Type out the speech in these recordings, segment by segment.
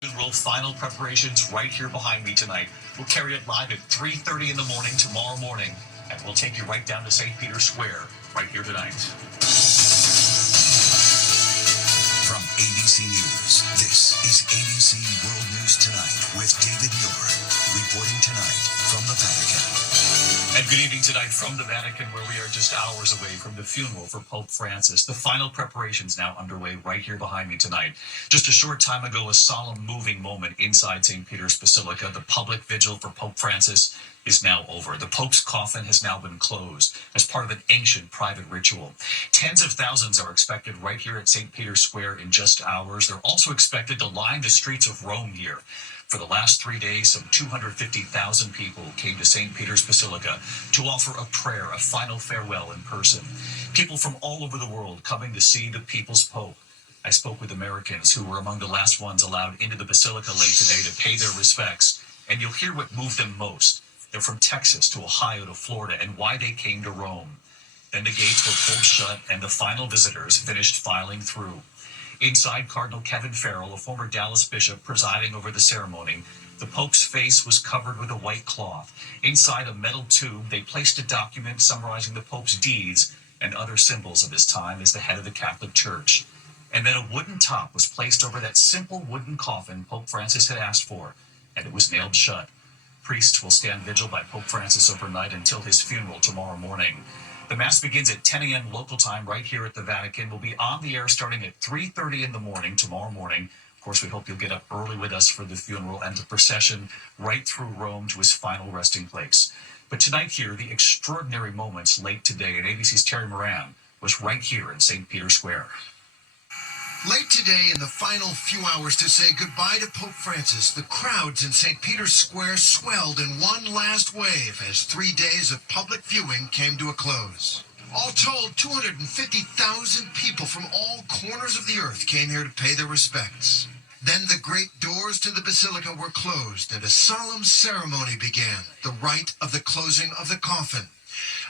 Funeral final preparations right here behind me tonight. We'll carry it live at 3:30 in the morning tomorrow morning, and we'll take you right down to St. Peter's Square right here tonight. From ABC News, this is ABC World News Tonight with David Muir, reporting tonight from the Vatican. And good evening tonight from the Vatican, where we are just hours away from the funeral for Pope Francis. The final preparations now underway right here behind me tonight. Just a short time ago, a solemn, moving moment inside St. Peter's Basilica. The public vigil for Pope Francis is now over. The Pope's coffin has now been closed as part of an ancient private ritual. Tens of thousands are expected right here at St. Peter's Square in just hours. They're also expected to line the streets of Rome here. For the last 3 days, some 250,000 people came to St. Peter's Basilica to offer a prayer, a final farewell in person. People from all over the world coming to see the People's Pope. I spoke with Americans who were among the last ones allowed into the Basilica late today to pay their respects, and you'll hear what moved them most. They're from Texas to Ohio to Florida, and why they came to Rome. Then the gates were pulled shut, and the final visitors finished filing through. Inside, Cardinal Kevin Farrell, a former Dallas bishop, presiding over the ceremony. The Pope's face was covered with a white cloth. Inside a metal tube, they placed a document summarizing the Pope's deeds and other symbols of his time as the head of the Catholic Church. And then a wooden top was placed over that simple wooden coffin Pope Francis had asked for, and it was nailed shut. Priests will stand vigil by Pope Francis overnight until his funeral tomorrow morning. The Mass begins at 10 a.m. local time right here at the Vatican. We'll be on the air starting at 3:30 in the morning tomorrow morning. Of course, we hope you'll get up early with us for the funeral and the procession right through Rome to his final resting place. But tonight here, the extraordinary moments late today, and ABC's Terry Moran was right here in St. Peter's Square. Late today, in the final few hours to say goodbye to Pope Francis, the crowds in St. Peter's Square swelled in one last wave as 3 days of public viewing came to a close. All told, 250,000 people from all corners of the earth came here to pay their respects. Then the great doors to the basilica were closed and a solemn ceremony began, the rite of the closing of the coffin.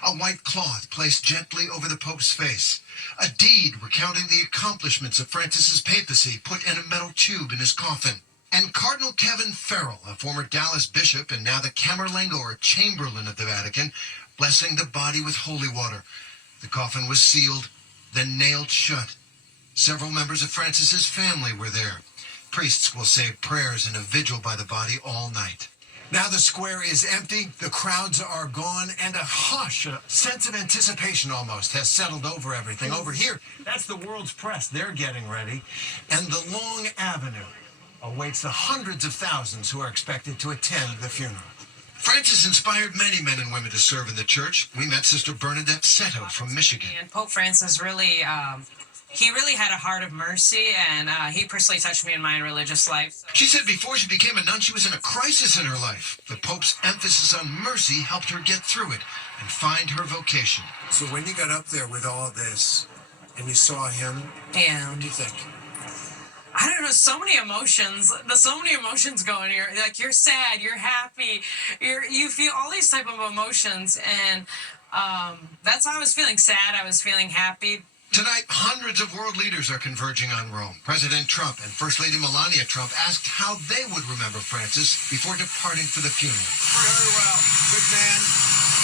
A white cloth placed gently over the Pope's face. A deed recounting the accomplishments of Francis's papacy put in a metal tube in his coffin. And Cardinal Kevin Farrell, a former Dallas bishop and now the Camerlengo or Chamberlain of the Vatican, blessing the body with holy water. The coffin was sealed, then nailed shut. Several members of Francis's family were there. Priests will say prayers in a vigil by the body all night. Now the square is empty, the crowds are gone, and a hush, a sense of anticipation almost, has settled over everything. Over here, that's the world's press. They're getting ready. And the long avenue awaits the hundreds of thousands who are expected to attend the funeral. Francis inspired many men and women to serve in the church. We met Sister Bernadette Seto from Michigan. And Pope Francis really... He really had a heart of mercy, and he personally touched me in my religious life. She said before she became a nun, she was in a crisis in her life. The Pope's emphasis on mercy helped her get through it and find her vocation. So when you got up there with all this and you saw him, Yeah. what do you think? I don't know, so many emotions. There's so many emotions going here. Like, you're sad, you're happy, you feel all these type of emotions, and that's how I was feeling. Sad, I was feeling happy. Tonight, hundreds of world leaders are converging on Rome. President Trump and First Lady Melania Trump asked how they would remember Francis before departing for the funeral. Very well. Good man.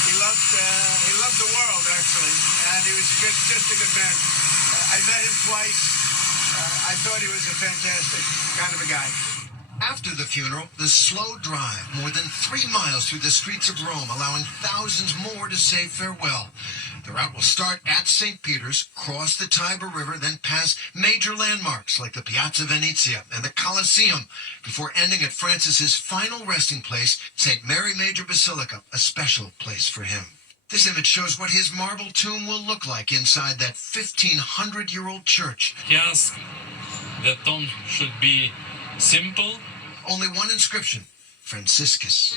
He loved the world, actually, and he was just a good man. I met him twice. I thought he was a fantastic kind of a guy. After the funeral, the slow drive, more than 3 miles through the streets of Rome, allowing thousands more to say farewell. The route will start at St. Peter's, cross the Tiber River, then pass major landmarks like the Piazza Venezia and the Colosseum, before ending at Francis's final resting place, St. Mary Major Basilica, a special place for him. This image shows what his marble tomb will look like inside that 1,500-year-old church. He asked that tomb should be simple. Only one inscription, Franciscus.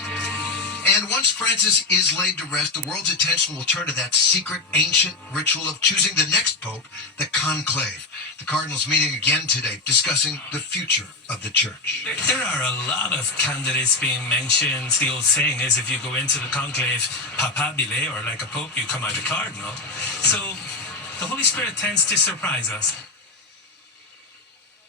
And once Francis is laid to rest, the world's attention will turn to that secret, ancient ritual of choosing the next pope, the conclave. The cardinals meeting again today, discussing the future of the church. There are a lot of candidates being mentioned. The old saying is, if you go into the conclave papabile, or like a pope, you come out a cardinal. So the Holy Spirit tends to surprise us.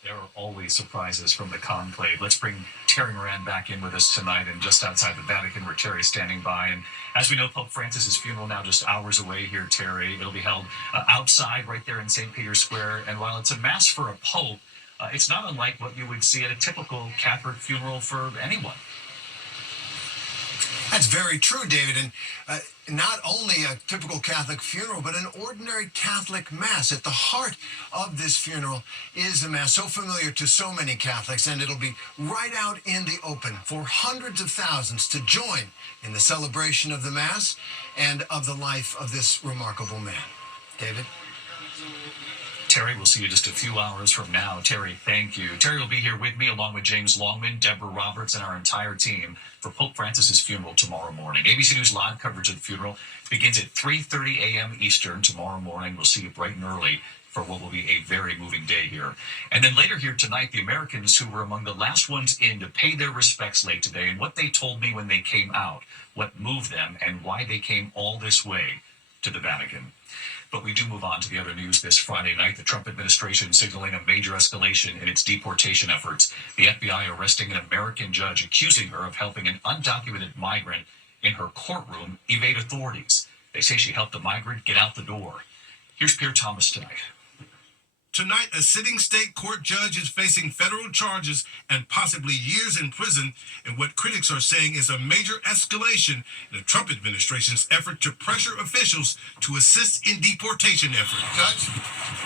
There are always surprises from the conclave. Let's bring Terry Moran back in with us tonight and just outside the Vatican where Terry's standing by. And as we know, Pope Francis's funeral now just hours away here, Terry. It'll be held outside right there in St. Peter's Square. And while it's a mass for a pope, it's not unlike what you would see at a typical Catholic funeral for anyone. That's very true, David. And not only a typical Catholic funeral, but an ordinary Catholic Mass. At the heart of this funeral is the Mass, so familiar to so many Catholics, and it'll be right out in the open for hundreds of thousands to join in the celebration of the Mass and of the life of this remarkable man. David? Terry, we'll see you just a few hours from now. Terry, thank you. Terry will be here with me along with James Longman, Deborah Roberts, and our entire team for Pope Francis's funeral tomorrow morning. ABC News live coverage of the funeral begins at 3:30 a.m. Eastern tomorrow morning. We'll see you bright and early for what will be a very moving day here. And then later here tonight, the Americans who were among the last ones in to pay their respects late today and what they told me when they came out, what moved them, and why they came all this way to the Vatican. But we do move on to the other news this Friday night. The Trump administration signaling a major escalation in its deportation efforts. The FBI arresting an American judge accusing her of helping an undocumented migrant in her courtroom evade authorities. They say she helped the migrant get out the door. Here's Pierre Thomas tonight. Tonight, a sitting state court judge is facing federal charges and possibly years in prison in what critics are saying is a major escalation in the Trump administration's effort to pressure officials to assist in deportation efforts. Judge,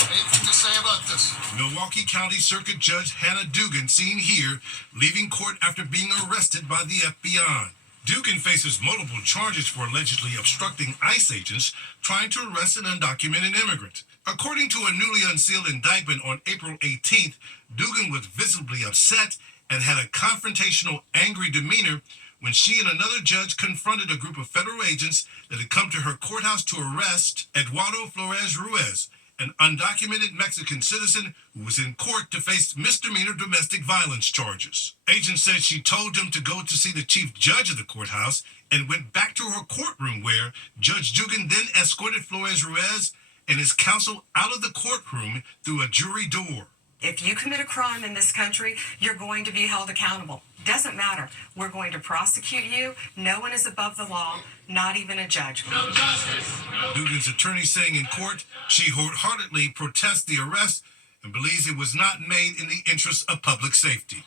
anything to say about this? Milwaukee County Circuit Judge Hannah Dugan seen here leaving court after being arrested by the FBI. Dugan faces multiple charges for allegedly obstructing ICE agents trying to arrest an undocumented immigrant. According to a newly unsealed indictment on April 18th, Dugan was visibly upset and had a confrontational, angry demeanor when she and another judge confronted a group of federal agents that had come to her courthouse to arrest Eduardo Flores Ruiz, an undocumented Mexican citizen who was in court to face misdemeanor domestic violence charges. Agents said she told him to go to see the chief judge of the courthouse and went back to her courtroom where Judge Dugan then escorted Flores Ruiz and his counsel out of the courtroom through a jury door. If you commit a crime in this country, you're going to be held accountable. Doesn't matter. We're going to prosecute you. No one is above the law, not even a judge. No justice. Dugan's attorney saying in court she wholeheartedly protests the arrest and believes it was not made in the interest of public safety.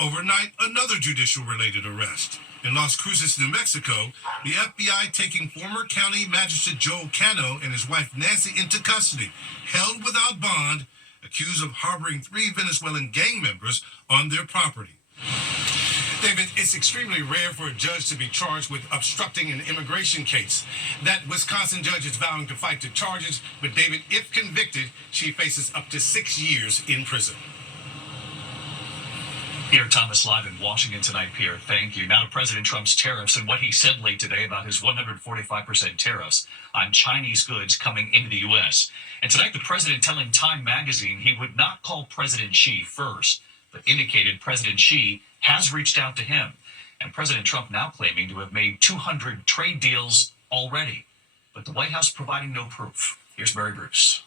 Overnight, another judicial-related arrest. In Las Cruces, New Mexico, the FBI taking former county magistrate Joel Cano and his wife Nancy into custody, held without bond, accused of harboring 3 Venezuelan gang members on their property. David, it's extremely rare for a judge to be charged with obstructing an immigration case. That Wisconsin judge is vowing to fight the charges, but David, if convicted, she faces up to 6 years in prison. Pierre Thomas live in Washington tonight, Pierre. Thank you. Now to President Trump's tariffs and what he said late today about his 145% tariffs on Chinese goods coming into the U.S. And tonight, the president telling Time magazine he would not call President Xi first, but indicated President Xi has reached out to him. And President Trump now claiming to have made 200 trade deals already. But the White House providing no proof. Here's Mary Bruce.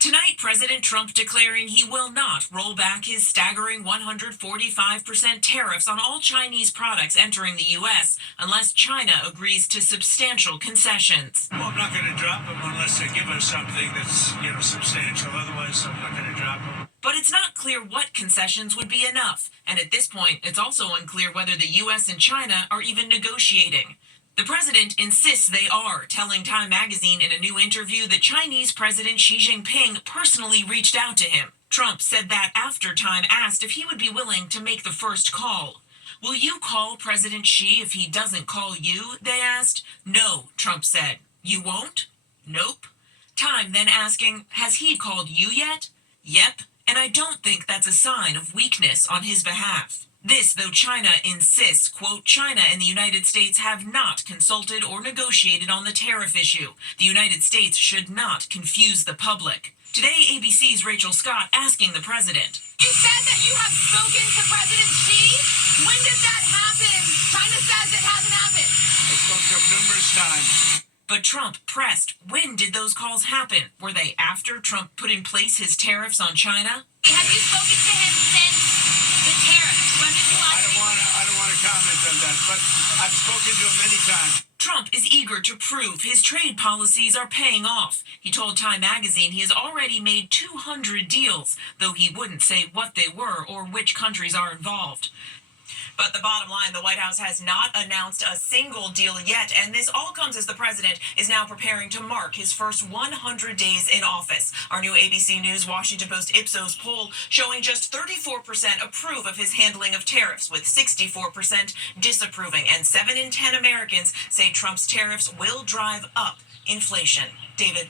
Tonight, President Trump declaring he will not roll back his staggering 145% tariffs on all Chinese products entering the U.S. unless China agrees to substantial concessions. Well, I'm not going to drop them unless they give us something that's, substantial. Otherwise, I'm not going to drop them. But it's not clear what concessions would be enough. And at this point, it's also unclear whether the U.S. and China are even negotiating. The president insists they are, telling Time magazine in a new interview that Chinese President Xi Jinping personally reached out to him. Trump said that after Time asked if he would be willing to make the first call. Will you call President Xi if he doesn't call you? They asked. No, Trump said. You won't? Nope. Time then asking, has he called you yet? Yep, and I don't think that's a sign of weakness on his behalf. This, though China insists, quote, China and the United States have not consulted or negotiated on the tariff issue. The United States should not confuse the public. Today, ABC's Rachel Scott asking the president. You said that you have spoken to President Xi. When did that happen? China says it hasn't happened. I spoke to him numerous times. But Trump pressed, when did those calls happen? Were they after Trump put in place his tariffs on China? Have you spoken to him since the tariffs? When did you last speak? I don't want to comment on that, but I've spoken to him many times. Trump is eager to prove his trade policies are paying off. He told Time magazine he has already made 200 deals, though he wouldn't say what they were or which countries are involved. But the bottom line, the White House has not announced a single deal yet, and this all comes as the president is now preparing to mark his first 100 days in office. Our new ABC News Washington Post Ipsos poll showing just 34% approve of his handling of tariffs, with 64% disapproving, and 7 in 10 Americans say Trump's tariffs will drive up inflation. David.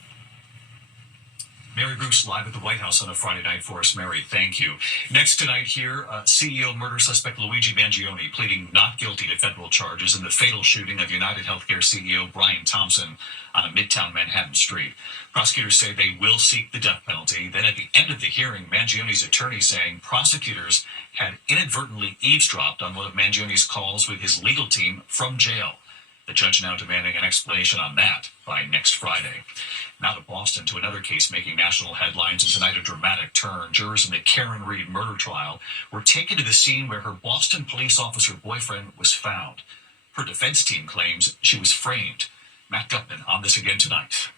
Mary Bruce live at the White House on a Friday night for us. Mary, thank you. Next tonight here, CEO murder suspect Luigi Mangione pleading not guilty to federal charges in the fatal shooting of United Healthcare CEO Brian Thompson on a Midtown Manhattan street. Prosecutors say they will seek the death penalty. Then at the end of the hearing, Mangione's attorney saying prosecutors had inadvertently eavesdropped on one of Mangione's calls with his legal team from jail. The judge now demanding an explanation on that by next Friday. Now to Boston, to another case making national headlines, and tonight a dramatic turn. Jurors in the Karen Reed murder trial were taken to the scene where her Boston police officer boyfriend was found. Her defense team claims she was framed. Matt Gutman on this again tonight.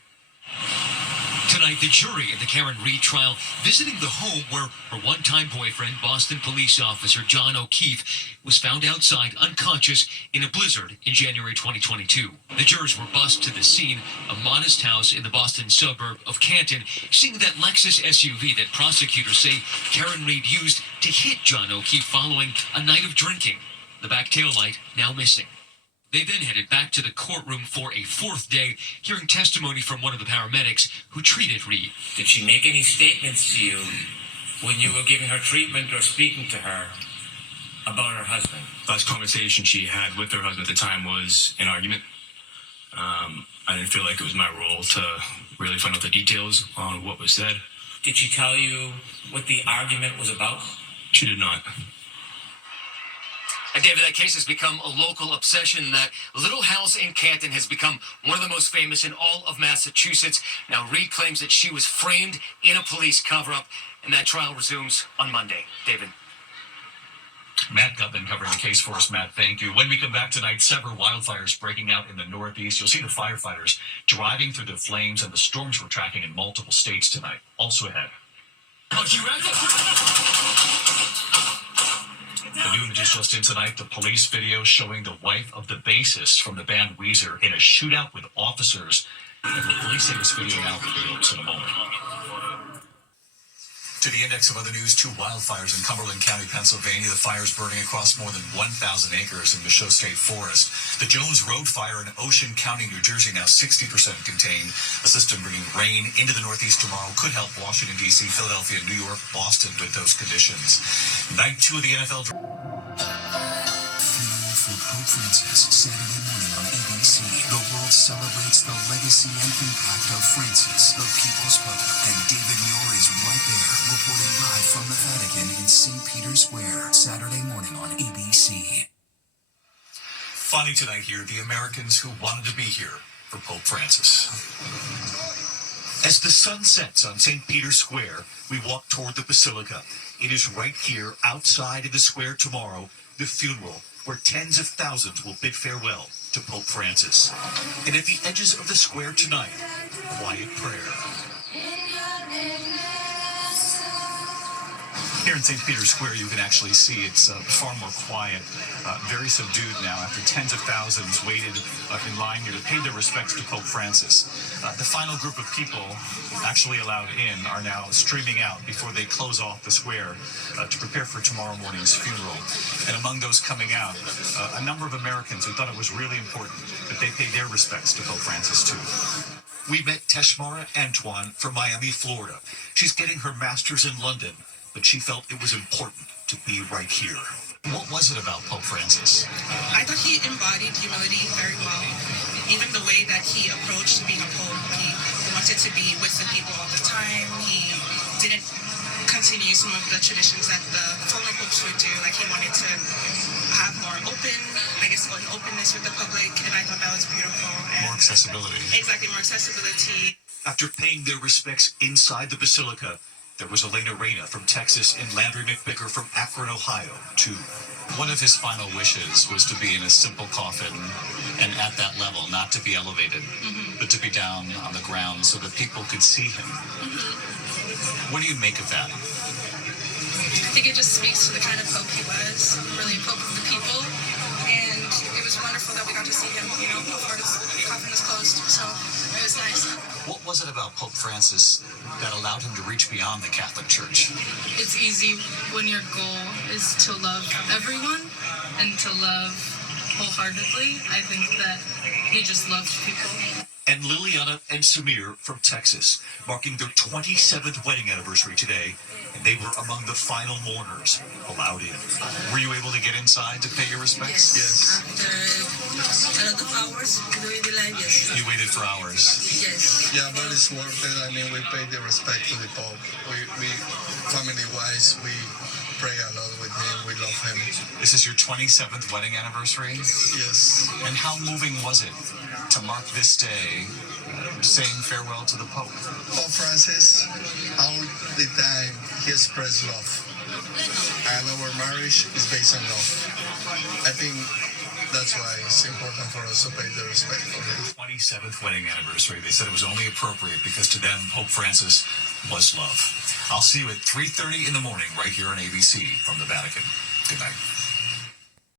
Tonight, the jury at the Karen Reed trial visiting the home where her one-time boyfriend, Boston police officer John O'Keefe, was found outside unconscious in a blizzard in January 2022. The jurors were bussed to the scene, a modest house in the Boston suburb of Canton, seeing that Lexus SUV that prosecutors say Karen Reed used to hit John O'Keefe following a night of drinking. The back taillight now missing. They then headed back to the courtroom for a fourth day, hearing testimony from one of the paramedics who treated Reed. Did she make any statements to you when you were giving her treatment or speaking to her about her husband? Last conversation she had with her husband at the time was an argument. I didn't feel like it was my role to really find out the details on what was said. Did she tell you what the argument was about? She did not. And David, that case has become a local obsession. That little house in Canton has become one of the most famous in all of Massachusetts. Now, Reed claims that she was framed in a police cover-up, and that trial resumes on Monday. David. Matt Gutman covering the case for us. Matt, thank you. When we come back tonight, several wildfires breaking out in the Northeast. You'll see the firefighters driving through the flames, and the storms we're tracking in multiple states tonight. Also ahead. The new images just in tonight, the police video showing the wife of the bassist from the band Weezer in a shootout with officers. And we're releasing this video now in a moment. To the index of other news, 2 wildfires in Cumberland County, Pennsylvania. The fires burning across more than 1,000 acres in Michaud State Forest. The Jones Road fire in Ocean County, New Jersey, now 60% contained. A system bringing rain into the Northeast tomorrow could help Washington, D.C., Philadelphia, New York, Boston with those conditions. Night 2 of the NFL. Funeral for Pope Francis, Saturday morning on ABC. The world celebrates the legacy and impact of Francis, the People's Pope. And David Muir is right there, reporting live from the Vatican in St. Peter's Square, Saturday morning on ABC. Finally tonight here, the Americans who wanted to be here for Pope Francis. As the sun sets on St. Peter's Square, we walk toward the Basilica. It is right here, outside of the square tomorrow, the funeral, where tens of thousands will bid farewell to Pope Francis. And at the edges of the square tonight, quiet prayer. Here in St. Peter's Square, you can actually see it's far more quiet, very subdued now after tens of thousands waited in line here to pay their respects to Pope Francis. The final group of people actually allowed in are now streaming out before they close off the square to prepare for tomorrow morning's funeral. And among those coming out, a number of Americans who thought it was really important that they pay their respects to Pope Francis too. We met Teshmara Antoine from Miami, Florida. She's getting her master's in London, but she felt it was important to be right here. What was it about Pope Francis? I thought he embodied humility very well. Even the way that he approached being a pope, he wanted to be with the people all the time. He didn't continue some of the traditions that the former popes would do. Like, he wanted to have more openness with the public, and I thought that was beautiful. And More accessibility. exactly, more accessibility. After paying their respects inside the basilica, there was Elena Reyna from Texas and Landry McVicker from Akron, Ohio, too. One of his final wishes was to be in a simple coffin and at that level, not to be elevated, but to be down on the ground so that people could see him. What do you make of that? I think it just speaks to the kind of Pope he was, really a Pope of the people. And it was wonderful that we got to see him, before his coffin was closed. So it was nice. What was it about Pope Francis that allowed him to reach beyond the Catholic Church? It's easy when your goal is to love everyone and to love wholeheartedly. I think that he just loved people. And Liliana and Samir from Texas, marking their 27th wedding anniversary today, and they were among the final mourners allowed in. Were you able to get inside to pay your respects? Yes. After a lot of hours doing the live, yes. You waited for hours. Yes. Yeah, but it's worth it. I mean, we pay the respect to the Pope. We family-wise, we pray a lot with him. We love him. This is your 27th wedding anniversary? Yes. And how moving was it to mark this day saying farewell to the Pope? Pope Francis, all the time, he expressed love. And our marriage is based on love. I think that's why it's important for us to pay the respect for him. 27th wedding anniversary. They said it was only appropriate because to them, Pope Francis was love. I'll see you at 3:30 in the morning right here on ABC from the Vatican. Good night.